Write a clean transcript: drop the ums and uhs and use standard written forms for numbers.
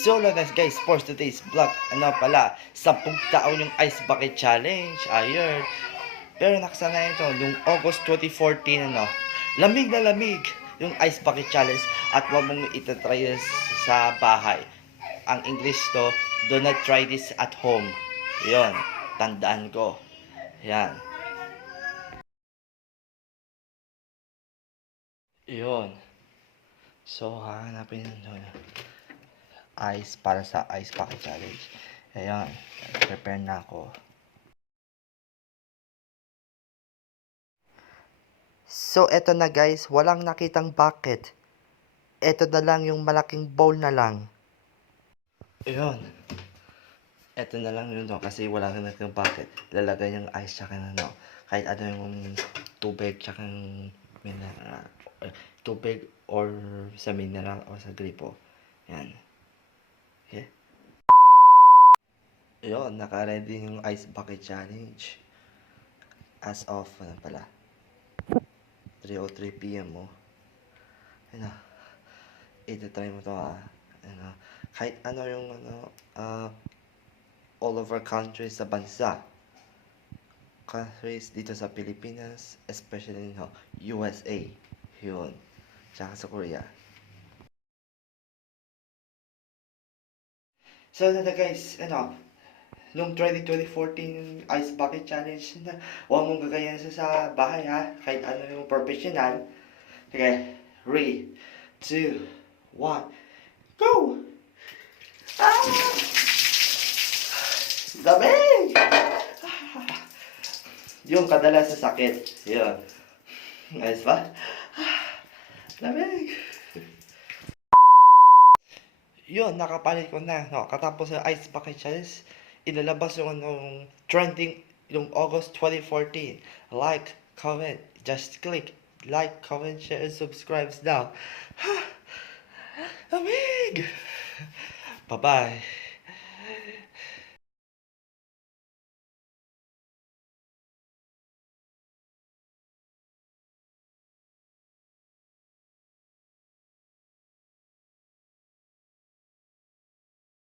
So guys, for today's vlog, ano pala, 10 taon yung Ice Bucket Challenge, ayun. Pero nakasanayan ito, nung August 2014, lamig na lamig yung Ice Bucket Challenge at wag mong itatry sa bahay. Ang English to, do not try this at home. Yun, tandaan ko. Yan. Yun. So, hahanapin nyo ice para sa Ice Bucket Challenge. Ayan, prepare na ako. So, eto na guys, walang nakitang bucket. Eto na lang yung malaking bowl na lang. Ayun. Eto na lang yun, no, kasi wala na nakitang bucket. Lalagay yung ice tsaka kahit ano yung tubig tsaka mineral. Tubig or sa mineral or sa gripo. Yan. Okay. Ayun, naka-ready yung Ice Bucket Challenge. As of, ano pala, 3:03 PM mo. Ano, itatry mo to kahit ano yung all over countries sa bansa. Countries dito sa Pilipinas, especially USA. Yun. Tsaka sa Korea. So guys, nung 2014 Ice Bucket Challenge na, huwag mong gagayan sa bahay ha, kahit ano yung professional. Okay, 3, 2, 1, go! Ah! Lamig! Yung kadalas sa sakit. Yun. Ayos ba? Lamig! Yun, nakapalit ko na. No, katapos sa Ice Bucket Challenge, inalabas yung trending yung August 2014. Like, comment, just click. Like, comment, share, and subscribe now. Amig! Bye-bye.